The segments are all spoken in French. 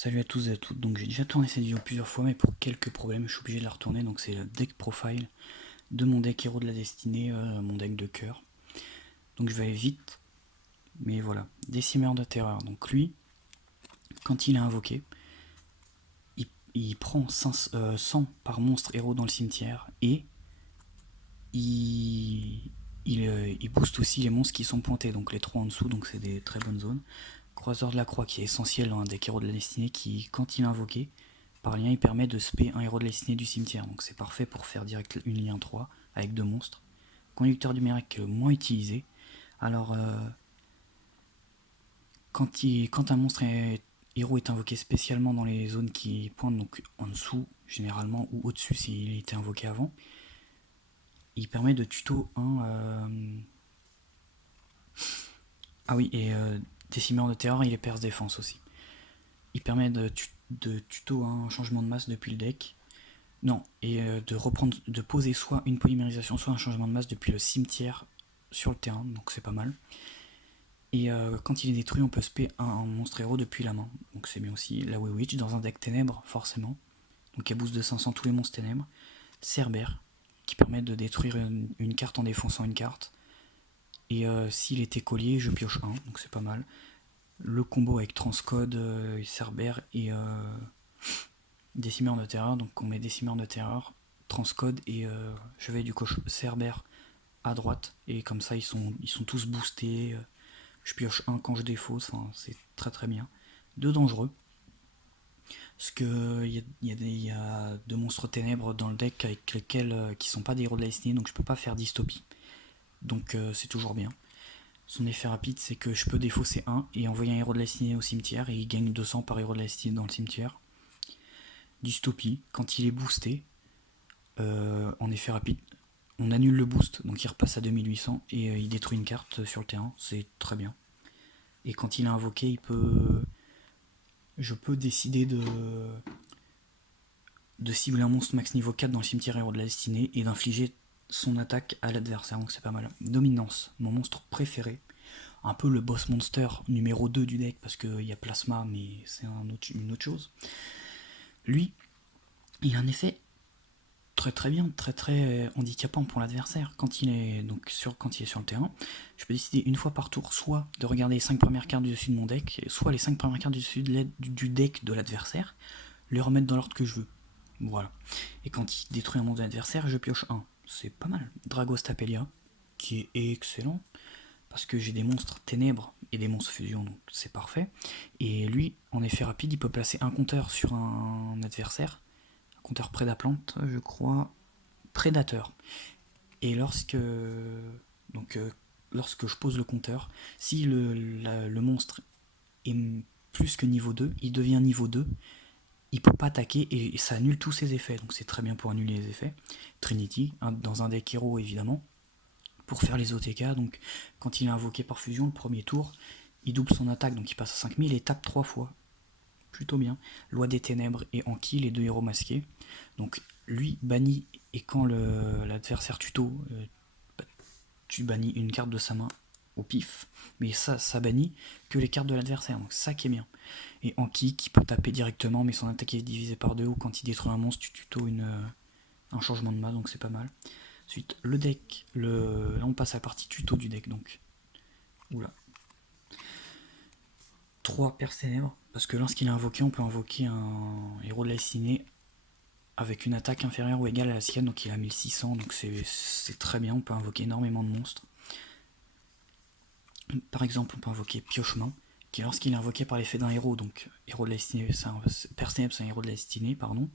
Salut à tous et à toutes, donc j'ai déjà tourné cette vidéo plusieurs fois mais pour quelques problèmes je suis obligé de la retourner, donc c'est le deck profile de mon deck héros de la destinée, mon deck de cœur. Donc je vais aller vite, mais voilà, décimeur de terreur, donc lui, quand il est invoqué, il prend 100 par monstre héros dans le cimetière et il, il booste aussi les monstres qui sont pointés, donc les 3 en dessous, donc c'est des très bonnes zones. Croiseur de la croix qui est essentiel dans un deck héros de la destinée qui, quand il est invoqué, par lien, il permet de spé un héros de la destinée du cimetière. Donc c'est parfait pour faire direct une lien 3 avec 2 monstres. Conducteur numérique qui est le moins utilisé. Alors, quand un monstre héros est invoqué spécialement dans les zones qui pointent, donc en dessous généralement, ou au-dessus s'il était invoqué avant, il permet de tuto un... Ah oui, et décimeur de terreur, il est perce défense aussi. Il permet de tuto un changement de masse depuis le deck. Non, et de poser soit une polymérisation, soit un changement de masse depuis le cimetière sur le terrain, donc c'est pas mal. Et quand il est détruit, on peut spé un monstre héros depuis la main, donc c'est bien aussi. La Witch dans un deck ténèbres, forcément, donc elle booste de 500 tous les monstres ténèbres. Cerbère, qui permet de détruire une carte en défonçant une carte. Et s'il était collier, je pioche un, donc c'est pas mal. Le combo avec Transcode, Cerbère et décimeur de terreur, donc on met décimeur de terreur, transcode et je vais du coach Cerbère à droite, et comme ça ils sont tous boostés. Je pioche un quand je défausse, enfin, c'est très très bien. Deux dangereux, parce que y a deux monstres ténèbres dans le deck avec lesquels qui sont pas des héros de la destinée, donc je peux pas faire dystopie. Donc c'est toujours bien. Son effet rapide, c'est que je peux défausser un et envoyer un héros de la destinée au cimetière, et il gagne 200 par héros de la destinée dans le cimetière. Dystopie, quand il est boosté, en effet rapide, on annule le boost, donc il repasse à 2800 et il détruit une carte sur le terrain, c'est très bien. Et quand il est invoqué, je peux décider de cibler un monstre max niveau 4 dans le cimetière héros de la destinée et d'infliger son attaque à l'adversaire, donc c'est pas mal. Dominance, mon monstre préféré, un peu le boss monster numéro 2 du deck parce qu'il y a plasma, mais c'est une autre chose. Lui, il a un effet très très bien, très très handicapant pour l'adversaire. Quand il est quand il est sur le terrain, je peux décider une fois par tour soit de regarder les 5 premières cartes du dessus de mon deck, soit les 5 premières cartes du dessus du deck de l'adversaire, les remettre dans l'ordre que je veux. Voilà. Et quand il détruit un monstre de l'adversaire, je pioche un. C'est pas mal. Dragostapelia, qui est excellent, parce que j'ai des monstres ténèbres et des monstres fusion, donc c'est parfait. Et lui, en effet rapide, il peut placer un compteur sur un adversaire, un compteur prédaplante, je crois, prédateur. Et donc, lorsque je pose le compteur, si le monstre est plus que niveau 2, il devient niveau 2, il peut pas attaquer et ça annule tous ses effets, donc c'est très bien pour annuler les effets. Trinity, dans un deck hero évidemment, pour faire les OTK, donc quand il est invoqué par fusion, le premier tour, il double son attaque, donc il passe à 5000 et tape 3 fois. Plutôt bien. Loi des ténèbres et Anki, les deux héros masqués. Donc lui bannit, et quand l'adversaire tuto, tu bannis une carte de sa main au pif, mais ça bannit que les cartes de l'adversaire, donc ça qui est bien. Et Anki qui peut taper directement, mais son attaque est divisée par deux, ou quand il détruit un monstre, tu tuto un changement de main, donc c'est pas mal. Ensuite, le deck, là on passe à la partie tuto du deck, donc. Oula. 3 pertes ténèbres, parce que lorsqu'il est invoqué, on peut invoquer un héros de la destinée avec une attaque inférieure ou égale à la sienne, donc il a 1600, donc c'est très bien, on peut invoquer énormément de monstres. Par exemple, on peut invoquer Piochement, qui lorsqu'il est invoqué par l'effet d'un héros, donc héros de la destinée, perce ténèbres c'est un héros de la destinée, pardon,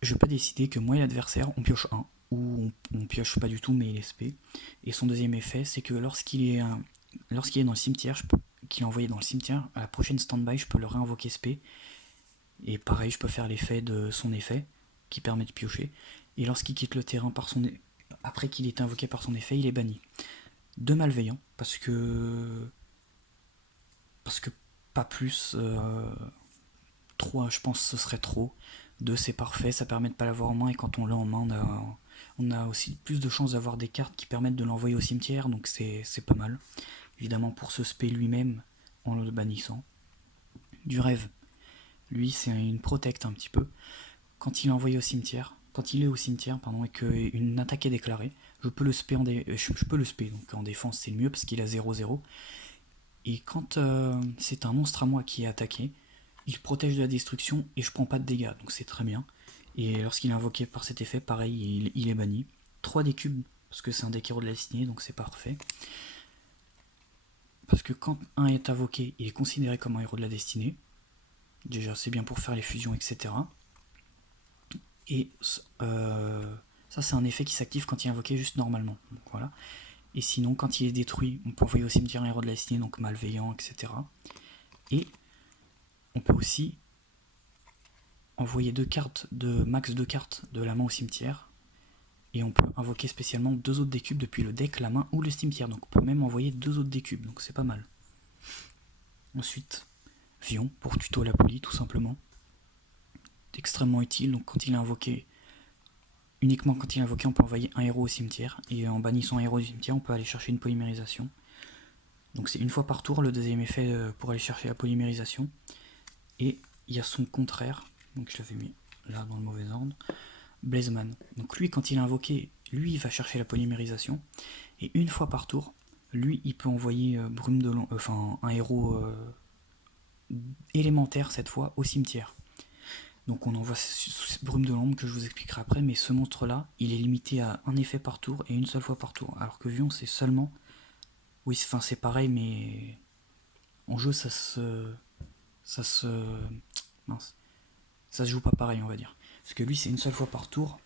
je peux décider que moi et l'adversaire, on pioche un, ou on pioche pas du tout, mais il est SP. Et son deuxième effet, c'est que lorsqu'il est dans le cimetière, qu'il est envoyé dans le cimetière, à la prochaine stand-by, je peux le réinvoquer SP. Et pareil, je peux faire l'effet de son effet, qui permet de piocher. Et lorsqu'il quitte le terrain après qu'il est invoqué par son effet, il est banni. De malveillant, parce que pas plus. 3, je pense que ce serait trop. 2, c'est parfait, ça permet de pas l'avoir en main, et quand on l'a en main, on a aussi plus de chances d'avoir des cartes qui permettent de l'envoyer au cimetière, donc c'est pas mal. Évidemment pour se spé lui-même en le bannissant. Du rêve, Lui, c'est une protect un petit peu. Quand il est envoyé au cimetière, quand il est au cimetière, pardon, et qu'une attaque est déclarée, je peux le spé je peux le spé, donc en défense c'est le mieux parce qu'il a 0-0. Et quand c'est un monstre à moi qui est attaqué, il protège de la destruction et je prends pas de dégâts, donc c'est très bien. Et lorsqu'il est invoqué par cet effet, pareil, il est banni. 3 des cubes, parce que c'est un deck héros de la destinée, donc c'est parfait. Parce que quand un est invoqué, il est considéré comme un héros de la destinée. Déjà, c'est bien pour faire les fusions, etc. Et ça, c'est un effet qui s'active quand il est invoqué juste normalement. Donc, voilà. Et sinon, quand il est détruit, on peut envoyer au cimetière un héros de la destinée, donc malveillant, etc. Et on peut aussi envoyer max 2 cartes de la main au cimetière. Et on peut invoquer spécialement 2 autres décubes depuis le deck, la main ou le cimetière. Donc on peut même envoyer 2 autres décubes, donc c'est pas mal. Ensuite, Vion pour tuto la poli, tout simplement. Extrêmement utile, donc quand il est invoqué, uniquement quand il est invoqué, on peut envoyer un héros au cimetière. Et en bannissant un héros du cimetière, on peut aller chercher une polymérisation. Donc c'est une fois par tour le deuxième effet pour aller chercher la polymérisation. Et il y a son contraire, donc je l'avais mis là dans le mauvais ordre, Blazeman. Donc lui, quand il est invoqué, lui il va chercher la polymérisation. Et une fois par tour, lui il peut envoyer Brume de l'ombre, enfin un héros élémentaire cette fois au cimetière. Donc on envoie Brume de l'ombre que je vous expliquerai après, mais ce monstre là, il est limité à un effet par tour et une seule fois par tour. Alors que Vion c'est seulement. Oui, enfin c'est pareil, mais en jeu ça se. Ça se. Mince. Ça se joue pas pareil, on va dire. Parce que lui c'est une seule fois par tour,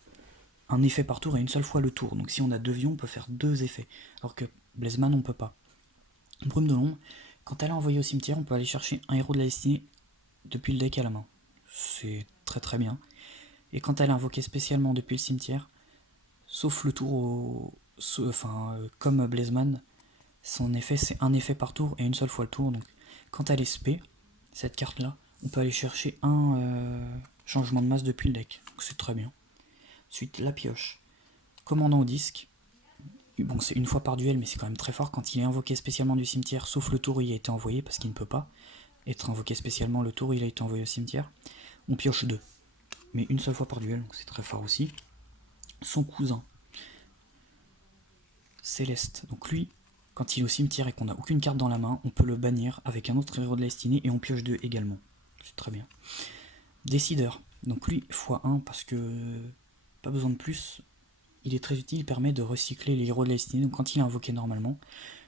un effet par tour et une seule fois le tour. Donc si on a 2 Vions, on peut faire 2 effets. Alors que Blazeman on peut pas. Brume de l'ombre, quand elle est envoyée au cimetière, on peut aller chercher un héros de la destinée depuis le deck à la main. C'est très très bien. Et quand elle est invoquée spécialement depuis le cimetière, sauf le tour comme Blazeman, son effet c'est un effet par tour et une seule fois le tour. Donc quand elle est spé, cette carte là, on peut aller chercher un changement de masse depuis le deck. Donc c'est très bien. Ensuite la pioche. Commandant au disque. Bon, c'est une fois par duel, mais c'est quand même très fort quand il est invoqué spécialement du cimetière, sauf le tour où il a été envoyé, parce qu'il ne peut pas être invoqué spécialement le tour où il a été envoyé au cimetière. On pioche 2, mais une seule fois par duel, donc c'est très fort aussi. Son cousin, Céleste, donc lui, quand il est au cimetière et qu'on n'a aucune carte dans la main, on peut le bannir avec un autre héros de la destinée et on pioche 2 également. C'est très bien. Décideur, donc lui, x1 parce que pas besoin de plus. Il est très utile, il permet de recycler les héros de la destinée. Donc quand il est invoqué normalement,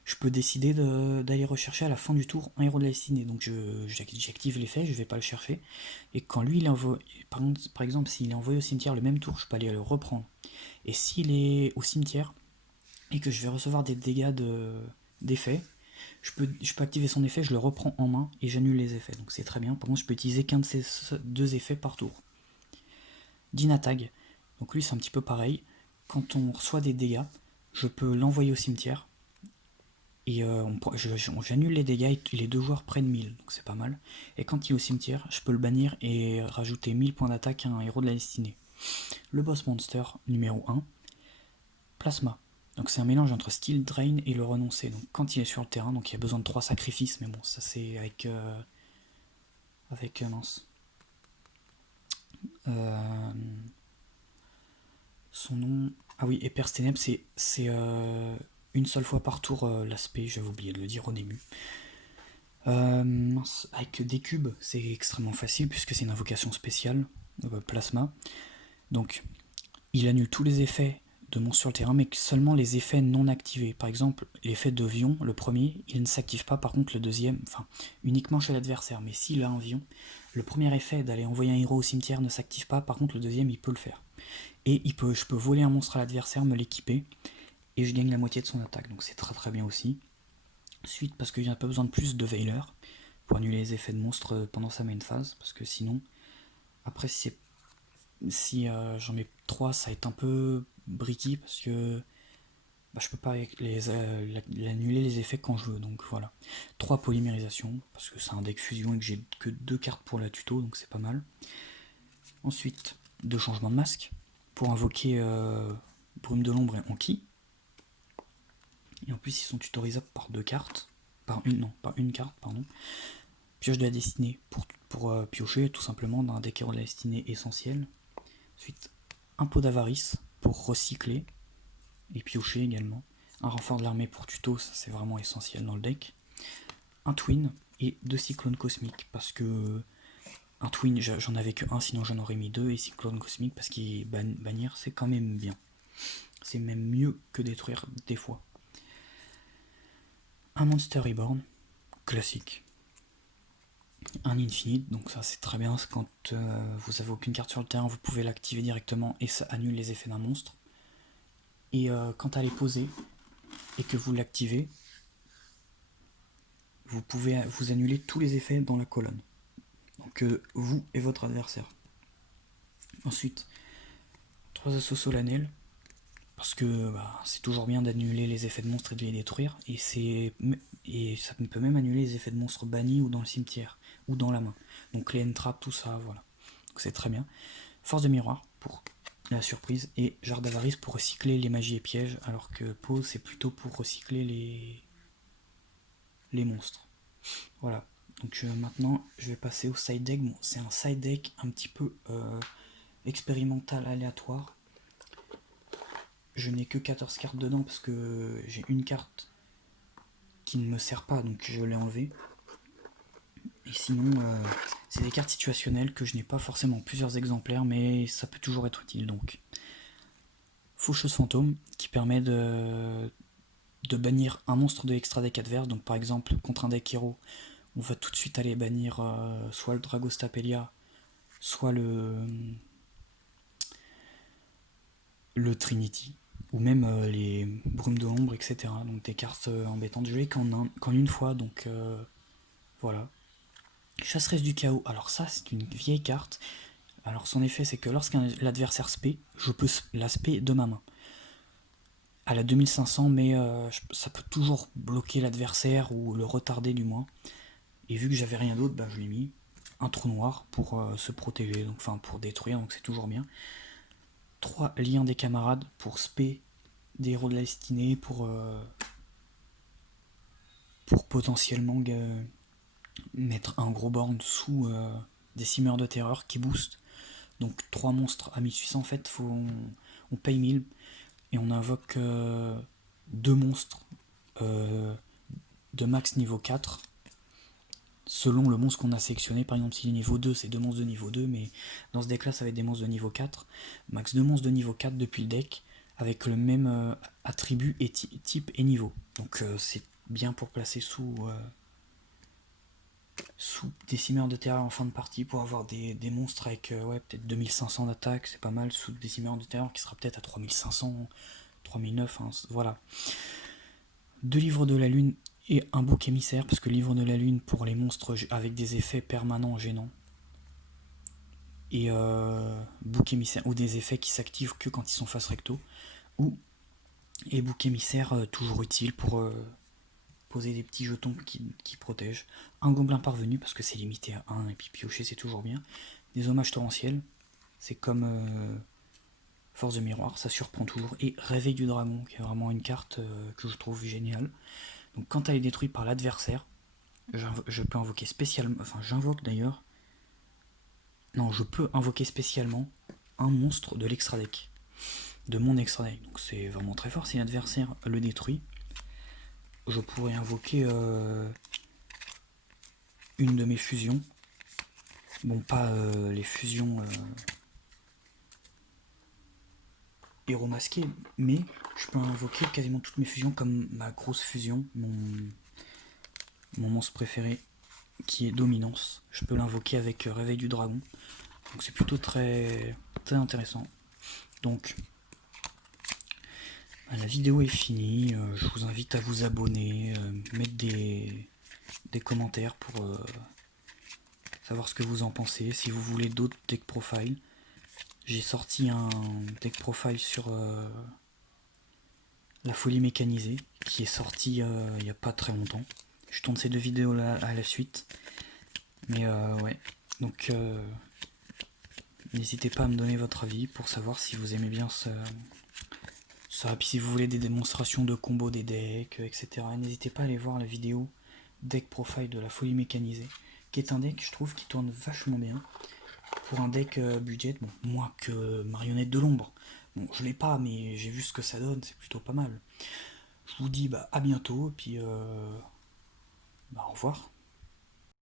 je peux décider d'aller rechercher à la fin du tour un héros de la destinée. Donc j'active l'effet, je vais pas le chercher. Et quand lui il envoie, par exemple s'il est envoyé au cimetière le même tour, je peux aller le reprendre. Et s'il est au cimetière et que je vais recevoir des dégâts d'effet, je peux activer son effet, je le reprends en main et j'annule les effets. Donc c'est très bien. Par contre je peux utiliser qu'un de ces 2 effets par tour. Dinatag, donc lui c'est un petit peu pareil. Quand on reçoit des dégâts, je peux l'envoyer au cimetière et j'annule les dégâts et les 2 joueurs prennent 1000, donc c'est pas mal. Et quand il est au cimetière, je peux le bannir et rajouter 1000 points d'attaque à un héros de la destinée. Le boss monster numéro 1, Plasma. Donc c'est un mélange entre Steel Drain et le renoncer. Donc quand il est sur le terrain, donc il y a besoin de 3 sacrifices, mais bon, ça c'est avec mince. Son nom. Ah oui, Epers Ténèbres, c'est une seule fois par tour l'aspect, j'avais oublié de le dire au début. Avec des cubes, c'est extrêmement facile puisque c'est une invocation spéciale, plasma. Donc, il annule tous les effets de monstres sur le terrain, mais seulement les effets non activés. Par exemple, l'effet de Vion, le premier, il ne s'active pas, par contre le deuxième, enfin, uniquement chez l'adversaire. Mais s'il a un Vion, le premier effet d'aller envoyer un héros au cimetière ne s'active pas, par contre le deuxième, il peut le faire. Et je peux voler un monstre à l'adversaire, me l'équiper, et je gagne la moitié de son attaque, donc c'est très très bien aussi. Ensuite, parce qu'il n'y a pas besoin de plus de Veiler pour annuler les effets de monstre pendant sa main phase, parce que sinon, après si j'en mets 3, ça va être un peu bricky, parce que je peux pas annuler les effets quand je veux, donc voilà. 3 polymérisations, parce que c'est un deck fusion et que j'ai que 2 cartes pour la tuto, donc c'est pas mal. Ensuite, 2 changements de masque, pour invoquer Brume de l'ombre et Anki. Et en plus, ils sont tutorisables par 2 cartes. Par une carte, pardon. Pioche de la destinée pour pour piocher tout simplement d'un deck Héros de la Destinée essentiel. Ensuite, un pot d'avarice pour recycler et piocher également. Un renfort de l'armée pour tuto, ça c'est vraiment essentiel dans le deck. Un twin et 2 cyclones cosmiques parce que un twin j'en avais que un, sinon j'en aurais mis 2, et cyclone cosmique parce qu'il bannir c'est quand même bien. C'est même mieux que détruire des fois. Un Monster Reborn, classique. Un Infinite, donc ça c'est très bien, quand vous avez aucune carte sur le terrain, vous pouvez l'activer directement et ça annule les effets d'un monstre. Et quand elle est posée et que vous l'activez, vous pouvez vous annuler tous les effets dans la colonne. Donc vous et votre adversaire. Ensuite, 3 assauts solennels, parce que c'est toujours bien d'annuler les effets de monstres et de les détruire, et ça peut même annuler les effets de monstres bannis ou dans le cimetière, ou dans la main. Donc les entraps, tout ça, voilà. Donc c'est très bien. Force de miroir pour la surprise, et Jarre d'avarice pour recycler les magies et pièges, alors que pause c'est plutôt pour recycler les monstres. Voilà. Donc maintenant je vais passer au side deck. Bon, c'est un side deck un petit peu expérimental, aléatoire. Je n'ai que 14 cartes dedans parce que j'ai une carte qui ne me sert pas, donc je l'ai enlevée. Et sinon, c'est des cartes situationnelles que je n'ai pas forcément plusieurs exemplaires, mais ça peut toujours être utile. Donc, Faucheuse fantôme qui permet de bannir un monstre de l'extra deck adverse. Donc, par exemple, contre un deck héros, on va tout de suite aller bannir soit le Dragostapelia, soit le Trinity, ou même les Brumes de l'ombre, etc. Donc des cartes embêtantes. Je l'ai qu'en une fois, donc voilà. Chasseresse du chaos, alors ça c'est une vieille carte. Alors son effet c'est que lorsqu'un l'adversaire spé, je peux la spé de ma main. À la 2500, mais ça peut toujours bloquer l'adversaire ou le retarder du moins. Et vu que j'avais rien d'autre, je lui ai mis un trou noir pour se protéger, donc, enfin pour détruire, donc c'est toujours bien. 3 liens des camarades pour spé des héros de la destinée, pour potentiellement mettre un gros borne sous des simmers de terreur qui boostent. Donc 3 monstres à 1800 en fait, on paye 1000 et on invoque 2 monstres de max niveau 4 selon le monstre qu'on a sélectionné. Par exemple, s'il est niveau 2, c'est 2 monstres de niveau 2, mais dans ce deck là ça va être des monstres de niveau 4. Max 2 monstres de niveau 4 depuis le deck avec le même attribut et type et niveau. Donc c'est bien pour placer sous des cimmères de terreur en fin de partie pour avoir des monstres avec peut-être 2500 d'attaque, c'est pas mal, sous des cimmères de terreur qui sera peut-être à 3500, 3009, hein, voilà. 2 livres de la lune et un bouc émissaire, parce que livre de la lune pour les monstres avec des effets permanents gênants. Et bouc émissaire, ou des effets qui s'activent que quand ils sont face recto. Et bouc émissaire toujours utile pour poser des petits jetons qui protègent. Un gobelin parvenu parce que c'est limité à 1 et puis piocher c'est toujours bien. Des hommages torrentiels, c'est comme force de miroir, ça surprend toujours. Et réveil du dragon qui est vraiment une carte que je trouve géniale. Donc quand elle est détruite par l'adversaire, je peux invoquer spécialement, enfin j'invoque d'ailleurs, non je peux invoquer spécialement un monstre de l'extra deck, de mon extra deck. Donc c'est vraiment très fort si l'adversaire le détruit. Je pourrais invoquer une de mes fusions. Bon, pas les fusions héros masqués, mais je peux invoquer quasiment toutes mes fusions comme ma grosse fusion, mon monstre préféré, qui est Dominance. Je peux l'invoquer avec Réveil du Dragon. Donc c'est plutôt très, très intéressant. Donc, la vidéo est finie. Je vous invite à vous abonner, mettre des commentaires pour savoir ce que vous en pensez. Si vous voulez d'autres deck profile, j'ai sorti un deck profile sur la folie mécanisée qui est sorti il n'y a pas très longtemps. Je tourne ces 2 vidéos là à la suite. Mais ouais, donc n'hésitez pas à me donner votre avis pour savoir si vous aimez bien ça. Puis si vous voulez des démonstrations de combos des decks, etc. N'hésitez pas à aller voir la vidéo deck profile de la folie mécanisée qui est un deck, je trouve, qui tourne vachement bien. Pour un deck budget, bon, moins que Marionnette de l'ombre. Bon, je l'ai pas, mais j'ai vu ce que ça donne, c'est plutôt pas mal. Je vous dis bah, à bientôt, et puis au revoir.